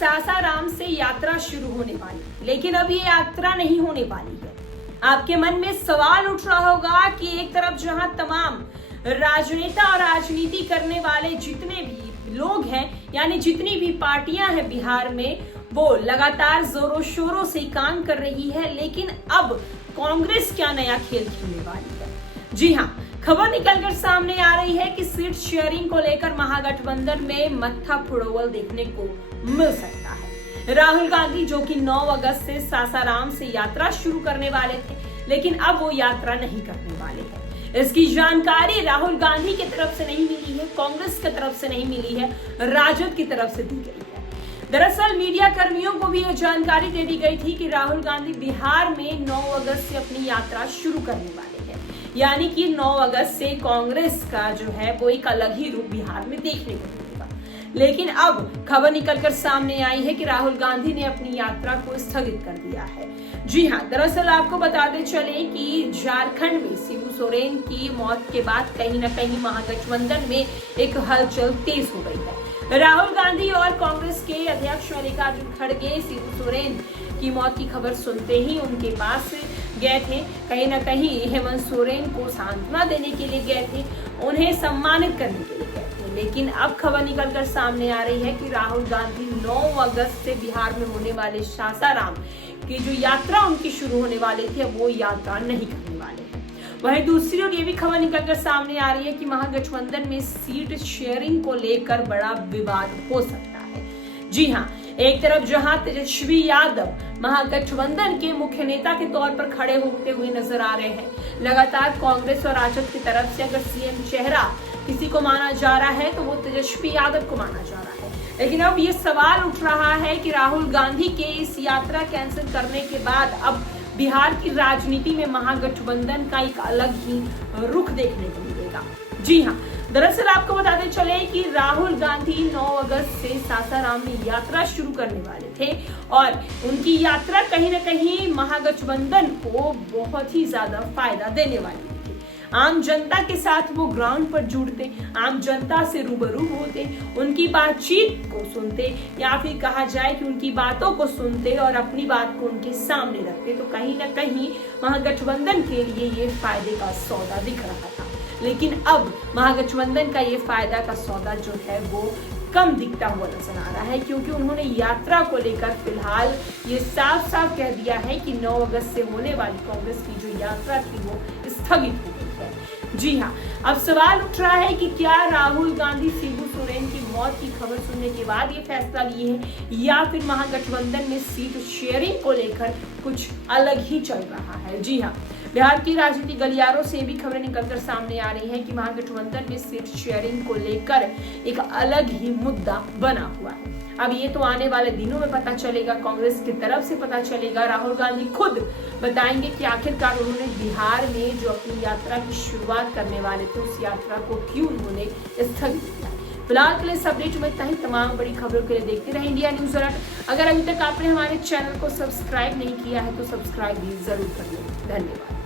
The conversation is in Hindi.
सासाराम से यात्रा शुरू होने वाली, लेकिन अब ये यात्रा नहीं होने वाली है। आपके मन में सवाल उठ रहा होगा कि एक तरफ जहां तमाम राजनेता और राजनीति करने वाले जितने भी लोग हैं, यानी जितनी भी पार्टियां हैं बिहार में, वो लगातार जोरों शोरों से काम कर रही है, लेकिन अब कांग्रेस क्या नया खेल खेलने वाली है। जी हाँ, खबर निकलकर सामने आ रही है कि सीट शेयरिंग को लेकर महागठबंधन में मत्था फुड़ोवल देखने को मिल सकता है। राहुल गांधी जो कि 9 अगस्त से सासाराम से यात्रा शुरू करने वाले थे, लेकिन अब वो यात्रा नहीं करने वाले हैं। इसकी जानकारी राहुल गांधी की तरफ से नहीं मिली है, कांग्रेस की तरफ से नहीं मिली है, राजद की तरफ से दी गई है। दरअसल मीडिया कर्मियों को भी यह जानकारी दे दी गई थी कि राहुल गांधी बिहार में 9 अगस्त से अपनी यात्रा शुरू करने वाले हैं, यानी कि 9 अगस्त से कांग्रेस का जो है वो एक अलग ही रूप बिहार में देखने को मिलेगा। लेकिन अब खबर निकलकर सामने आई है कि राहुल गांधी ने अपनी यात्रा को स्थगित कर दिया है। जी हाँ, दरअसल आपको बताते चले कि झारखंड में शिबू सोरेन की मौत के बाद कहीं न कहीं महागठबंधन में एक हलचल तेज हो गई है। राहुल गांधी और कांग्रेस के अध्यक्ष मल्लिकार्जुन खड़गे शिबू सोरेन की मौत की खबर सुनते ही उनके पास गए थे। कहीं न कहीं हेमंत सोरेन को सांत्वना देने के लिए गए थे, उन्हें सम्मानित करने के लिए गए थे। लेकिन अब खबर निकलकर सामने आ रही है कि राहुल गांधी 9 अगस्त से बिहार में होने वाले सासाराम की जो यात्रा उनकी शुरू होने वाली थी, वो यात्रा नहीं करने वाले हैं। वहीं दूसरी ओर ये भी खबर निकलकर सामने आ रही है कि महागठबंधन में सीट शेयरिंग को लेकर बड़ा विवाद हो सकता है। जी हाँ, एक तरफ जहां तेजस्वी यादव महागठबंधन के मुख्य नेता के तौर पर खड़े होते हुए नजर आ रहे हैं, लगातार कांग्रेस और राजद की तरफ से अगर सीएम चेहरा किसी को माना जा रहा है तो वो तेजस्वी यादव को माना जा रहा है। लेकिन अब ये सवाल उठ रहा है कि राहुल गांधी के इस यात्रा कैंसिल करने के बाद अब बिहार की राजनीति में महागठबंधन का एक अलग ही रुख देखने को मिलेगा। जी हाँ, दरअसल आपको बताते चले कि राहुल गांधी 9 अगस्त से सासाराम में यात्रा शुरू करने वाले थे और उनकी यात्रा कहीं न कहीं महागठबंधन को बहुत ही ज्यादा फायदा देने वाली थी। आम जनता के साथ वो ग्राउंड पर जुड़ते, आम जनता से रूबरू होते, उनकी बातचीत को सुनते, या फिर कहा जाए कि उनकी बातों को सुनते और अपनी बात को उनके सामने रखते, तो कहीं न कहीं महागठबंधन के लिए ये फायदे का सौदा दिख रहा था। लेकिन अब महागठबंधन का ये फायदा का सौदा जो है वो कम दिखता हुआ नजर आ रहा है, क्योंकि उन्होंने यात्रा को लेकर फिलहाल ये साफ साफ कह दिया है कि 9 अगस्त से होने वाली कांग्रेस की जो यात्रा थी वो स्थगित हो गई है। जी हाँ, अब सवाल उठ रहा है कि क्या राहुल गांधी शिबू सोरेन की मौत की खबर सुनने के बाद ये फैसला लिए हैं, या फिर महागठबंधन में सीट शेयरिंग को लेकर कुछ अलग ही चल रहा है। जी हाँ, बिहार की राजनीतिक गलियारों से भी खबरें निकलकर सामने आ रही हैं कि महागठबंधन में सीट शेयरिंग को लेकर एक अलग ही मुद्दा बना हुआ है। अब ये तो आने वाले दिनों में पता चलेगा, कांग्रेस की तरफ से पता चलेगा। राहुल गांधी खुद बताएंगे कि आखिरकार उन्होंने बिहार में जो अपनी यात्रा की शुरुआत करने वाले थे उस यात्रा को क्यों उन्होंने स्थगित किया। फिलहाल के लिए इस अपडेट में इतना ही। तमाम बड़ी खबरों के लिए देखते रहे इंडिया न्यूज अलर्ट। अगर अभी तक आपने हमारे चैनल को सब्सक्राइब नहीं किया है तो सब्सक्राइब भी जरूर कर लें। धन्यवाद।